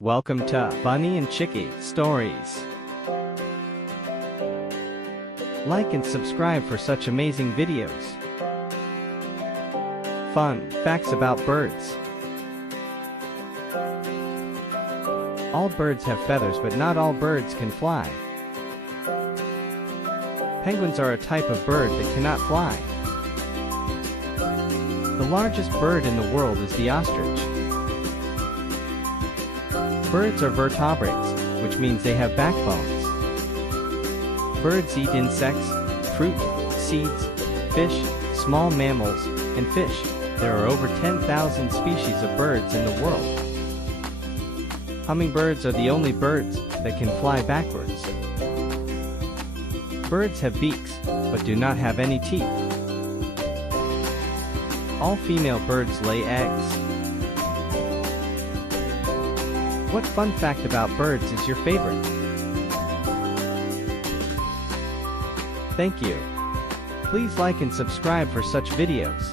Welcome to Bunny and Chicky Stories. Like and subscribe for such amazing videos. Fun facts about birds. All birds have feathers, but not all birds can fly. Penguins are a type of bird that cannot fly. The largest bird in the world is the ostrich. Birds are vertebrates, which means they have backbones. Birds eat insects, fruit, seeds, fish, small mammals, and fish. There are over 10,000 species of birds in the world. Hummingbirds are the only birds that can fly backwards. Birds have beaks, but do not have any teeth. All female birds lay eggs. What fun fact about birds is your favorite? Thank you. Please like and subscribe for such videos.